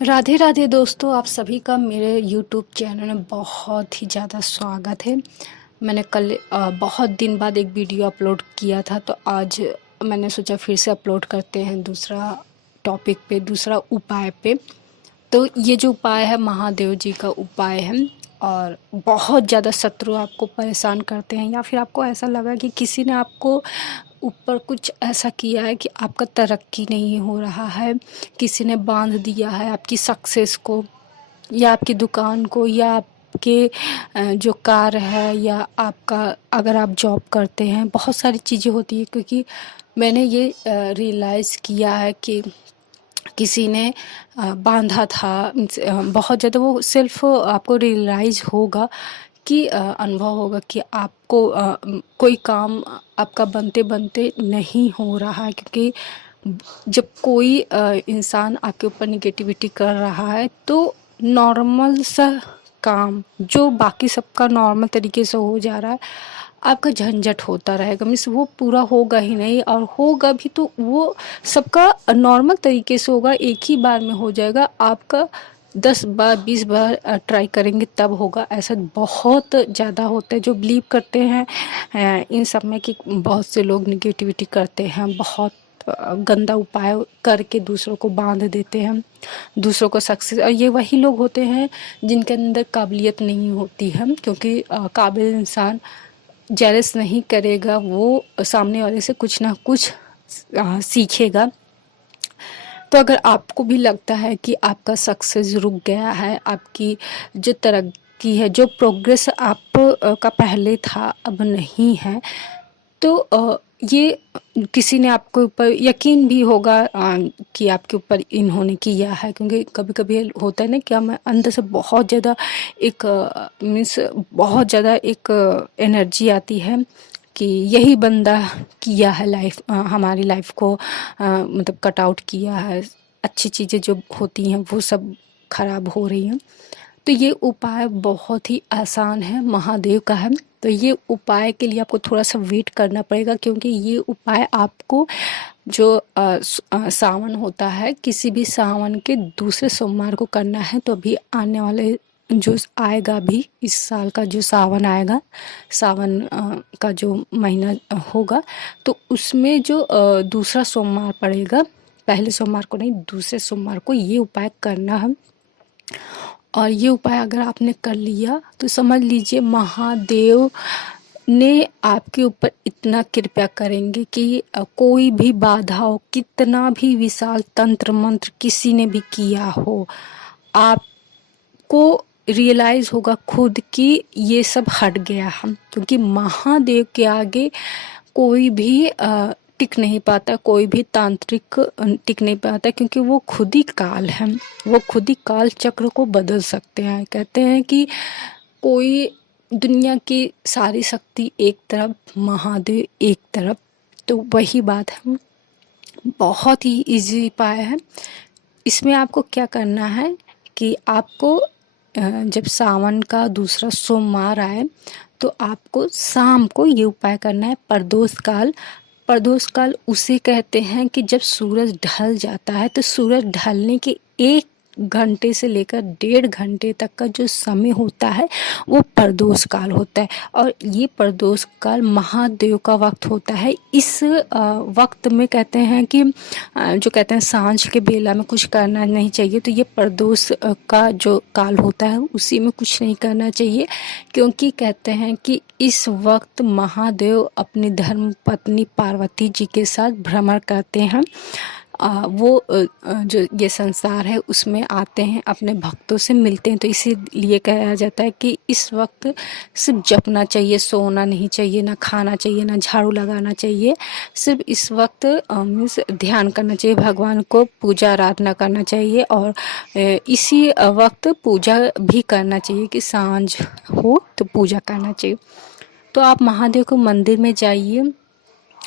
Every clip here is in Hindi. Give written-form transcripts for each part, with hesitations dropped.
राधे राधे दोस्तों, आप सभी का मेरे यूट्यूब चैनल में बहुत ही ज़्यादा स्वागत है। मैंने कल बहुत दिन बाद एक वीडियो अपलोड किया था, तो आज मैंने सोचा फिर से अपलोड करते हैं दूसरा टॉपिक पे, दूसरा उपाय पे। तो ये जो उपाय है महादेव जी का उपाय है। और बहुत ज़्यादा शत्रु आपको परेशान करते हैं, या फिर आपको ऐसा लगा कि किसी ने आपको ऊपर कुछ ऐसा किया है कि आपका तरक्की नहीं हो रहा है, किसी ने बांध दिया है आपकी सक्सेस को, या आपकी दुकान को, या आपके जो कार्य है, या आपका अगर आप जॉब करते हैं, बहुत सारी चीज़ें होती है। क्योंकि मैंने ये रियलाइज़ किया है कि किसी ने बांधा था। बहुत ज़्यादा वो सेल्फ आपको रियलाइज़ होगा कि अनुभव होगा कि आपको कोई काम आपका बनते बनते नहीं हो रहा है। क्योंकि जब कोई इंसान आपके ऊपर निगेटिविटी कर रहा है, तो नॉर्मल सा काम जो बाकी सबका नॉर्मल तरीके से हो जा रहा है, आपका झंझट होता रहेगा। मीन्स वो पूरा होगा ही नहीं, और होगा भी तो वो सबका नॉर्मल तरीके से होगा, एक ही बार में हो जाएगा। आपका 10 बार 20 बार ट्राई करेंगे तब होगा। ऐसा बहुत ज़्यादा होता है जो बिलीव करते हैं इन सब में, कि बहुत से लोग निगेटिविटी करते हैं, बहुत गंदा उपाय करके दूसरों को बांध देते हैं, दूसरों को सक्सेस। और ये वही लोग होते हैं जिनके अंदर काबिलियत नहीं होती है। क्योंकि काबिल इंसान जेलस नहीं करेगा, वो सामने वाले से कुछ ना कुछ सीखेगा। तो अगर आपको भी लगता है कि आपका सक्सेस रुक गया है, आपकी जो तरक्की है, जो प्रोग्रेस आप का पहले था अब नहीं है, तो ये किसी ने आपके ऊपर यकीन भी होगा कि आपके ऊपर इन्होंने किया है। क्योंकि कभी कभी होता है ना कि हम अंदर से बहुत ज़्यादा एक मीन्स बहुत ज़्यादा एक एनर्जी आती है कि यही बंदा किया है, हमारी लाइफ को मतलब कट आउट किया है, अच्छी चीज़ें जो होती हैं वो सब खराब हो रही हैं। तो ये उपाय बहुत ही आसान है, महादेव का है। तो ये उपाय के लिए आपको थोड़ा सा वेट करना पड़ेगा, क्योंकि ये उपाय आपको जो सावन होता है, किसी भी सावन के दूसरे सोमवार को करना है। तो अभी आने वाले जो आएगा भी, इस साल का जो सावन आएगा, सावन का जो महीना होगा, तो उसमें जो दूसरा सोमवार पड़ेगा, पहले सोमवार को नहीं, दूसरे सोमवार को ये उपाय करना है। और ये उपाय अगर आपने कर लिया तो समझ लीजिए महादेव ने आपके ऊपर इतना कृपा करेंगे कि कोई भी बाधा हो, कितना भी विशाल तंत्र मंत्र किसी ने भी किया हो, आपको रियलाइज होगा खुद कि ये सब हट गया हम। क्योंकि महादेव के आगे कोई भी टिक नहीं पाता, कोई भी तांत्रिक टिक नहीं पाता, क्योंकि वो खुद ही काल है, वो खुद ही काल चक्र को बदल सकते हैं। कहते हैं कि कोई दुनिया की सारी शक्ति एक तरफ, महादेव एक तरफ। तो वही बात है, बहुत ही इजी उपाय है। इसमें आपको क्या करना है कि आपको जब सावन का दूसरा सोमवार आए, तो आपको शाम को ये उपाय करना है। प्रदोष काल, प्रदोष काल उसे कहते हैं कि जब सूरज ढल जाता है, तो सूरज ढलने के 1 घंटे से लेकर 1.5 घंटे तक का जो समय होता है, वो प्रदोष काल होता है। और ये प्रदोष काल महादेव का वक्त होता है। इस वक्त में कहते हैं कि जो कहते हैं सांझ के बेला में कुछ करना नहीं चाहिए। तो ये प्रदोष का जो काल होता है, उसी में कुछ नहीं करना चाहिए। क्योंकि कहते हैं कि इस वक्त महादेव अपनी धर्म पत्नी पार्वती जी के साथ भ्रमण करते हैं। जो ये संसार है उसमें आते हैं, अपने भक्तों से मिलते हैं। तो इसीलिए कहा जाता है कि इस वक्त सिर्फ जपना चाहिए, सोना नहीं चाहिए, ना खाना चाहिए, ना झाड़ू लगाना चाहिए। सिर्फ इस वक्त मीन्स ध्यान करना चाहिए, भगवान को पूजा आराधना करना चाहिए। और इसी वक्त पूजा भी करना चाहिए, कि सांझ हो तो पूजा करना चाहिए। तो आप महादेव को मंदिर में जाइए,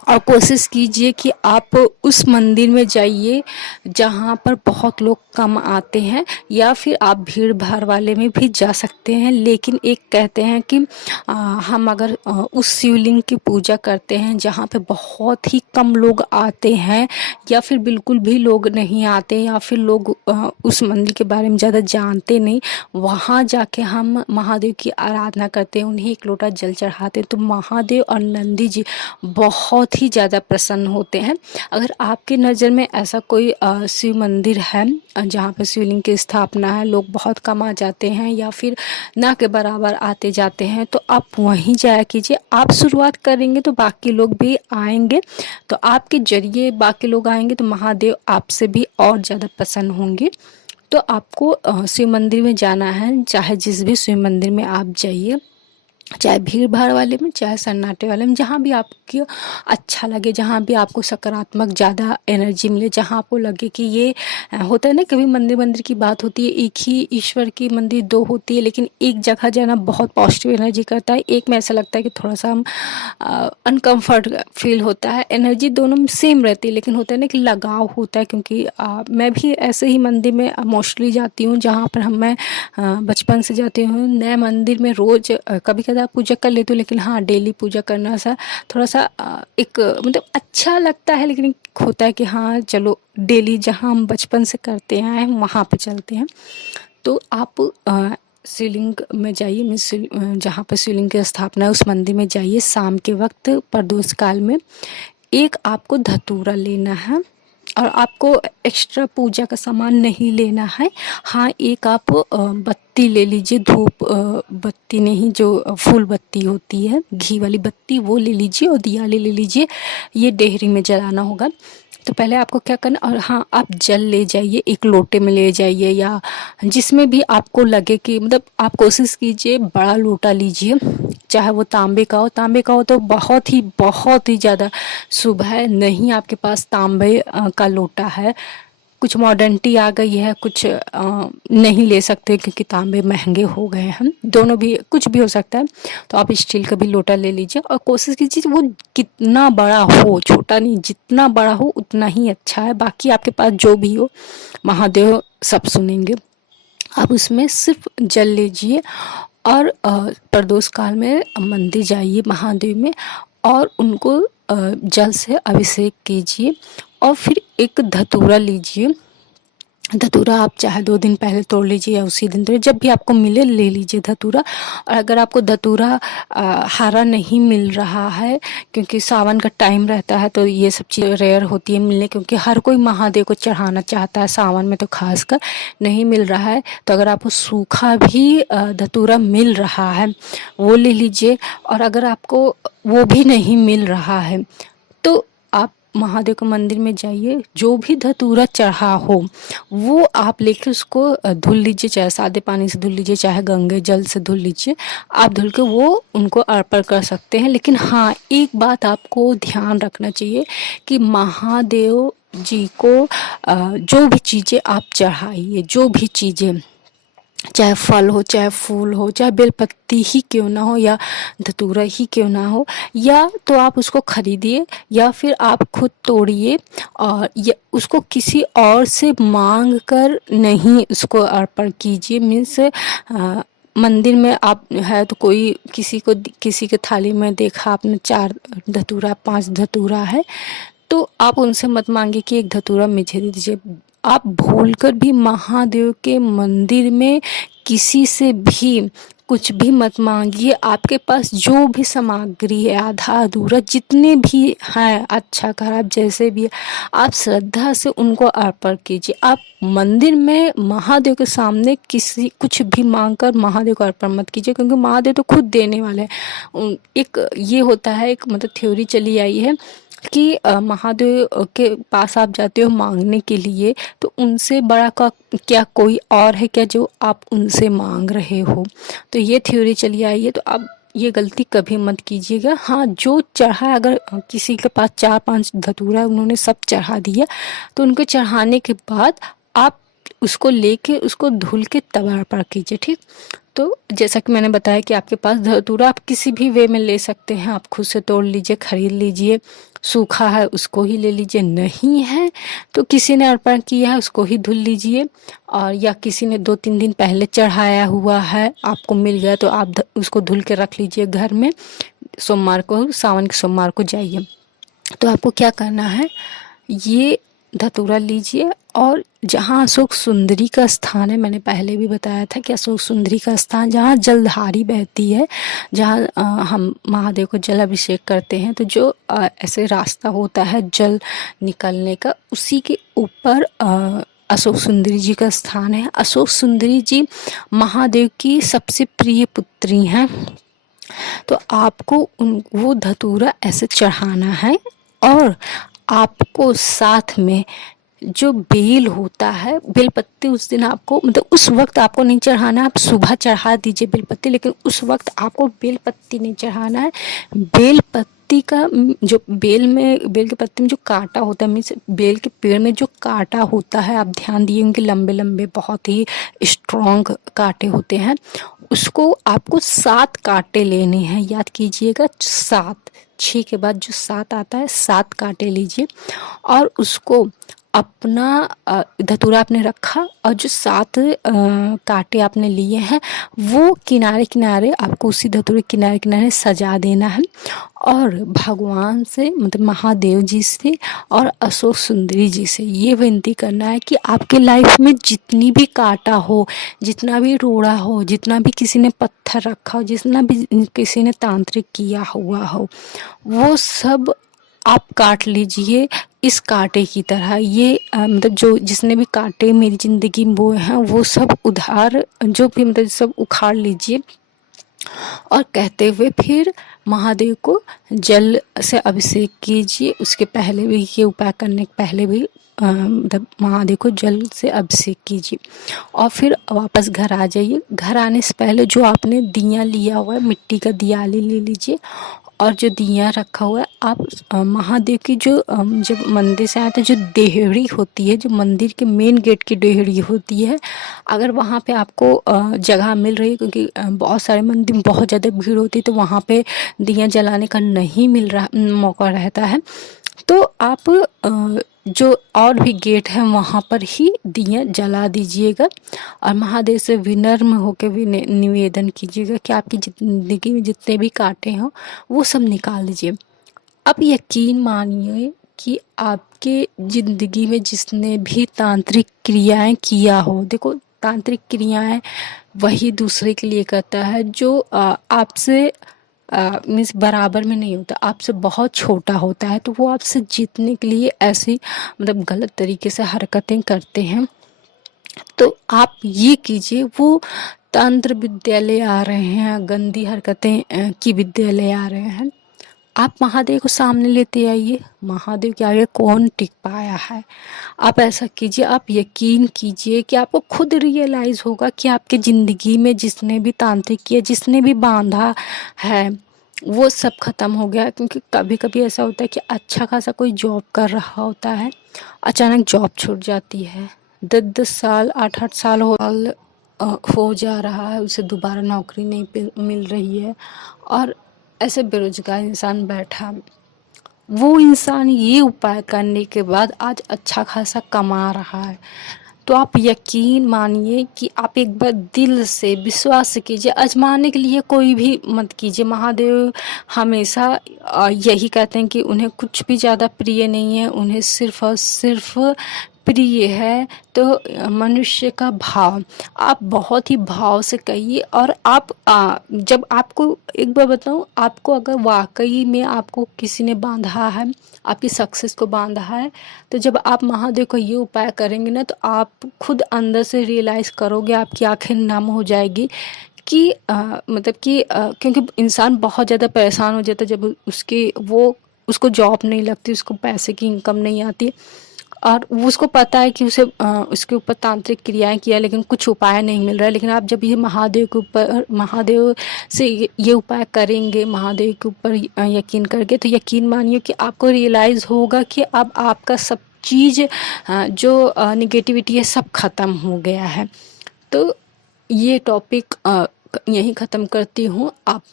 और कोशिश कीजिए कि आप उस मंदिर में जाइए जहाँ पर बहुत लोग कम आते हैं, या फिर आप भीड़ भाड़ वाले में भी जा सकते हैं। लेकिन एक कहते हैं कि हम अगर उस शिवलिंग की पूजा करते हैं जहाँ पे बहुत ही कम लोग आते हैं, या फिर बिल्कुल भी लोग नहीं आते, या फिर लोग उस मंदिर के बारे में ज़्यादा जानते नहीं, वहाँ जाके हम महादेव की आराधना करते हैं, उन्हें एक लोटा जल चढ़ाते हैं, तो महादेव और नंदी जी बहुत ही ज़्यादा प्रसन्न होते हैं। अगर आपके नज़र में ऐसा कोई शिव मंदिर है जहाँ पे शिवलिंग की स्थापना है, लोग बहुत कम आ जाते हैं या फिर ना के बराबर आते जाते हैं, तो आप वहीं जाया कीजिए। आप शुरुआत करेंगे तो बाकी लोग भी आएंगे, तो आपके जरिए बाकी लोग आएंगे तो महादेव आपसे भी और ज़्यादा प्रसन्न होंगे। तो आपको शिव मंदिर में जाना है, चाहे जिस भी शिव मंदिर में आप जाइए, चाहे भीड़ भाड़ वाले में, चाहे सन्नाटे वाले में, जहाँ भी आपको अच्छा लगे, जहाँ भी आपको सकारात्मक ज़्यादा एनर्जी मिले, जहाँ आपको लगे कि ये होता है ना, कभी मंदिर मंदिर की बात होती है, एक ही ईश्वर की मंदिर दो होती है, लेकिन एक जगह जाना बहुत पॉजिटिव एनर्जी करता है, एक में ऐसा लगता है कि थोड़ा सा हम अनकम्फर्ट फील होता है। एनर्जी दोनों में सेम रहती है, लेकिन होता है ना कि लगाव होता है, क्योंकि मैं भी ऐसे ही मंदिर में मोस्टली जाती हूँ जहाँ पर मैं बचपन से जाती हूँ। नए मंदिर में रोज़ कभी कभी पूजा कर लेती हूँ, लेकिन हाँ, डेली पूजा करना सा थोड़ा सा एक मतलब अच्छा लगता है, लेकिन होता है कि हाँ चलो डेली जहाँ हम बचपन से करते आए हैं वहाँ पे चलते हैं। तो आप शिवलिंग में जाइए, जहाँ पर शिवलिंग की स्थापना है उस मंदिर में जाइए। शाम के वक्त प्रदोष काल में एक आपको धतूरा लेना है, और आपको एक्स्ट्रा पूजा का सामान नहीं लेना है। हाँ, एक आप बत्ती ले लीजिए, धूप बत्ती नहीं, जो फूल बत्ती होती है, घी वाली बत्ती, वो ले लीजिए, और दिया ले लीजिए। ये डेहरी में जलाना होगा। तो पहले आपको क्या करना, और हाँ, आप जल ले जाइए, एक लोटे में ले जाइए, या जिसमें भी आपको लगे कि मतलब आप कोशिश कीजिए बड़ा लोटा लीजिए, चाहे वो तांबे का हो। तांबे का हो तो बहुत ही ज़्यादा शुभ है। नहीं आपके पास तांबे का लोटा है, कुछ मॉडर्निटी आ गई है, कुछ नहीं ले सकते क्योंकि तांबे महंगे हो गए हैं, दोनों भी कुछ भी हो सकता है। तो आप स्टील का भी लोटा ले लीजिए, और कोशिश कीजिए वो कितना बड़ा हो, छोटा नहीं, जितना बड़ा हो उतना ही अच्छा है। बाकी आपके पास जो भी हो, महादेव सब सुनेंगे। आप उसमें सिर्फ जल लीजिए, और प्रदोष काल में मंदिर जाइए महादेव में, और उनको जल से अभिषेक कीजिए। और फिर एक धतूरा लीजिए। धतूरा आप चाहे 2 दिन पहले तोड़ लीजिए या उसी दिन तोड़िए, जब भी आपको मिले ले लीजिए धतूरा। और अगर आपको धतूरा हरा नहीं मिल रहा है, क्योंकि सावन का टाइम रहता है, तो ये सब चीज़ रेयर होती है मिलने, क्योंकि हर कोई महादेव को चढ़ाना चाहता है, सावन में तो खासकर नहीं मिल रहा है। तो अगर आपको सूखा भी धतूरा मिल रहा है वो ले लीजिए। और अगर आपको वो भी नहीं मिल रहा है तो आप महादेव के मंदिर में जाइए, जो भी धतूरा चढ़ा हो वो आप लेके उसको धुल लीजिए, चाहे सादे पानी से धुल लीजिए, चाहे गंगे जल से धुल लीजिए। आप धुल के वो उनको अर्पण कर सकते हैं। लेकिन हाँ, एक बात आपको ध्यान रखना चाहिए कि महादेव जी को जो भी चीज़ें आप चढ़ाइए, जो भी चीज़ें, चाहे फल हो, चाहे फूल हो, चाहे बेलपत्ती ही क्यों ना हो, या धतूरा ही क्यों ना हो, या तो आप उसको खरीदिए या फिर आप खुद तोड़िए, और या उसको किसी और से मांग कर नहीं उसको अर्पण कीजिए। मीन्स मंदिर में आप है तो कोई किसी के थाली में देखा आपने 4 धतूरा, 5 धतूरा है, तो आप उनसे मत मांगिए कि एक धतूरा मुझे दे दीजिए। आप भूलकर भी महादेव के मंदिर में किसी से भी कुछ भी मत मांगिए। आपके पास जो भी सामग्री है, आधा अधूरा जितने भी हैं, अच्छा खराब जैसे भी है, आप श्रद्धा से उनको अर्पण कीजिए। आप मंदिर में महादेव के सामने कुछ भी मांगकर महादेव को अर्पण मत कीजिए, क्योंकि महादेव तो खुद देने वाले हैं। एक ये होता है, एक मतलब थ्योरी चली आई है कि महादेव के पास आप जाते हो मांगने के लिए, तो उनसे बड़ा का क्या कोई और है क्या जो आप उनसे मांग रहे हो। तो ये थ्योरी चली आई है, तो आप ये गलती कभी मत कीजिएगा। हाँ, जो चढ़ा, अगर किसी के पास 4-5 धतूरा उन्होंने सब चढ़ा दिया, तो उनको चढ़ाने के बाद आप उसको लेके उसको धुल के तवा पर कीजिए, ठीक। तो जैसा कि मैंने बताया कि आपके पास धतूरा आप किसी भी वे में ले सकते हैं, आप खुद से तोड़ लीजिए, खरीद लीजिए, सूखा है उसको ही ले लीजिए, नहीं है तो किसी ने अर्पण किया है उसको ही धुल लीजिए, और या किसी ने 2-3 दिन पहले चढ़ाया हुआ है आपको मिल गया तो आप उसको धुल के रख लीजिए घर में। सोमवार को, सावन के सोमवार को जाइए। तो आपको क्या करना है, ये धतूरा लीजिए, और जहाँ अशोक सुंदरी का स्थान है, मैंने पहले भी बताया था कि अशोक सुंदरी का स्थान जहाँ जलधारी बहती है, जहाँ हम महादेव को जल अभिषेक करते हैं, तो जो ऐसे रास्ता होता है जल निकलने का, उसी के ऊपर अशोक सुंदरी जी का स्थान है। अशोक सुंदरी जी महादेव की सबसे प्रिय पुत्री हैं। तो आपको वो धतूरा ऐसे चढ़ाना है, और आपको साथ में जो बेल होता है, बेलपत्ती उस दिन आपको, मतलब उस वक्त आपको नहीं चढ़ाना, आप सुबह चढ़ा दीजिए बेलपत्ती, लेकिन उस वक्त आपको बेलपत्ती नहीं चढ़ाना है। बेलपत्ती का जो बेल के पत्ते में जो कांटा होता है, मीन्स बेल के पेड़ में जो कांटा होता है, आप ध्यान दिए उनके लंबे लंबे बहुत ही स्ट्रॉन्ग कांटे होते हैं, उसको आपको 7 कांटे लेने हैं, याद कीजिएगा 7। 6 के बाद जो 7 आता है, 7 कांटे लीजिए, और उसको अपना धतूरा आपने रखा, और जो 7 कांटे आपने लिए हैं वो किनारे किनारे आपको उसी धतूरे किनारे किनारे सजा देना है, और भगवान से, मतलब महादेव जी से और अशोक सुंदरी जी से ये विनती करना है कि आपके लाइफ में जितनी भी कांटा हो, जितना भी रोड़ा हो, जितना भी किसी ने पत्थर रखा हो, जितना भी किसी ने तांत्रिक किया हुआ हो, वो सब आप काट लीजिए इस कांटे की तरह। ये मतलब जो जिसने भी कांटे मेरी ज़िंदगी में बोए हैं वो सब उधार, जो भी मतलब सब उखाड़ लीजिए, और कहते हुए फिर महादेव को जल से अभिषेक कीजिए। उसके पहले भी, ये उपाय करने के पहले भी मतलब महादेव को जल से अभिषेक कीजिए, और फिर वापस घर आ जाइए। घर आने से पहले जो आपने दिया लिया हुआ है, मिट्टी का दिया ले लीजिए, और जो दिया रखा हुआ है आप महादेव की जो जब मंदिर से आते जो देहरी होती है, जो मंदिर के मेन गेट की देहरी होती है, अगर वहाँ पे आपको जगह मिल रही है, क्योंकि बहुत सारे मंदिर में बहुत ज़्यादा भीड़ होती है तो वहाँ पे दिया जलाने का नहीं मिल रहा मौका रहता है, तो आप जो और भी गेट है वहाँ पर ही दिया जला दीजिएगा, और महादेव से विनम्र होकर भी निवेदन कीजिएगा कि आपकी ज़िंदगी में जितने भी कांटे हों वो सब निकाल दीजिए। अब यकीन मानिए कि आपके ज़िंदगी में जिसने भी तांत्रिक क्रियाएं किया हो, देखो तांत्रिक क्रियाएं वही दूसरे के लिए करता है जो आपसे मीन्स बराबर में नहीं होता, आपसे बहुत छोटा होता है, तो वो आपसे जीतने के लिए ऐसी मतलब गलत तरीके से हरकतें करते हैं। तो आप ये कीजिए, वो तंत्र विद्यालय आ रहे हैं, गंदी हरकतें की विद्यालय आ रहे हैं, आप महादेव को सामने लेते आइए। महादेव के आगे कौन टिक पाया है। आप ऐसा कीजिए, आप यकीन कीजिए कि आपको खुद रियलाइज़ होगा कि आपके ज़िंदगी में जिसने भी तांत्रिक किया, जिसने भी बांधा है, वो सब खत्म हो गया। क्योंकि कभी कभी ऐसा होता है कि अच्छा खासा कोई जॉब कर रहा होता है, अचानक जॉब छूट जाती है, 10-10 साल 8-8 साल हो जा रहा है, उसे दोबारा नौकरी नहीं मिल रही है, और ऐसे बेरोजगार इंसान बैठा, वो इंसान ये उपाय करने के बाद आज अच्छा खासा कमा रहा है। तो आप यकीन मानिए कि आप एक बार दिल से विश्वास कीजिए, आजमाने के लिए कोई भी मत कीजिए। महादेव हमेशा यही कहते हैं कि उन्हें कुछ भी ज़्यादा प्रिय नहीं है, उन्हें सिर्फ और सिर्फ प्रिय है तो मनुष्य का भाव। आप बहुत ही भाव से कहिए, और आप जब आपको एक बार बताऊं, आपको अगर वाकई में आपको किसी ने बांधा है, आपकी सक्सेस को बांधा है, तो जब आप महादेव का ये उपाय करेंगे ना, तो आप खुद अंदर से रियलाइज़ करोगे, आपकी आंखें नम हो जाएगी कि मतलब कि क्योंकि इंसान बहुत ज़्यादा परेशान हो जाता है जब उसको जॉब नहीं लगती, उसको पैसे की इनकम नहीं आती, और उसको पता है कि उसे उसके ऊपर तांत्रिक क्रियाएं किया, लेकिन कुछ उपाय नहीं मिल रहा है। लेकिन आप जब ये महादेव के ऊपर, महादेव से ये उपाय करेंगे, महादेव के ऊपर यकीन करके, तो यकीन मानिए कि आपको रियलाइज़ होगा कि अब आपका सब चीज़ जो नेगेटिविटी है सब ख़त्म हो गया है। तो ये टॉपिक यहीं ख़त्म करती हूँ। आप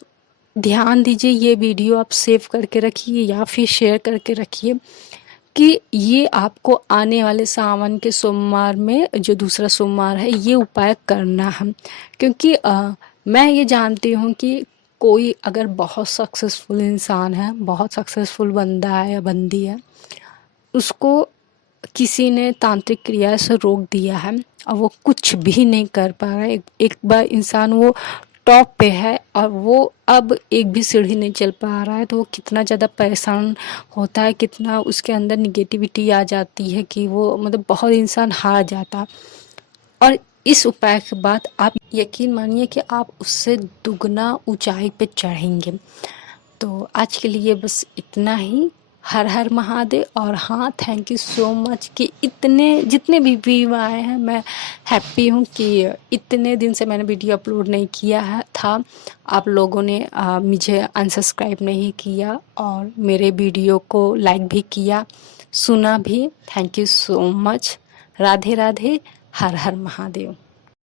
ध्यान दीजिए, ये वीडियो आप सेव करके रखिए या फिर शेयर करके रखिए कि ये आपको आने वाले सावन के सोमवार में, जो दूसरा सोमवार है, ये उपाय करना है। क्योंकि मैं ये जानती हूँ कि कोई अगर बहुत सक्सेसफुल इंसान है, बहुत सक्सेसफुल बंदा है या बंदी है, उसको किसी ने तांत्रिक क्रिया से रोक दिया है और वो कुछ भी नहीं कर पा रहा है। एक बार इंसान वो टॉप पे है और वो अब एक भी सीढ़ी नहीं चल पा रहा है, तो वो कितना ज़्यादा परेशान होता है, कितना उसके अंदर निगेटिविटी आ जाती है कि वो मतलब बहुत इंसान हार जाता। और इस उपाय के बाद आप यकीन मानिए कि आप उससे दुगना ऊंचाई पे चढ़ेंगे। तो आज के लिए बस इतना ही। हर हर महादेव। और हाँ, थैंक यू सो मच कि इतने जितने भी व्यू आए हैं, मैं हैप्पी हूँ कि इतने दिन से मैंने वीडियो अपलोड नहीं किया है था। आप लोगों ने मुझे अनसब्सक्राइब नहीं किया और मेरे वीडियो को लाइक भी किया, सुना भी। Thank you so much. Radhe Radhe. Her her Mahadev.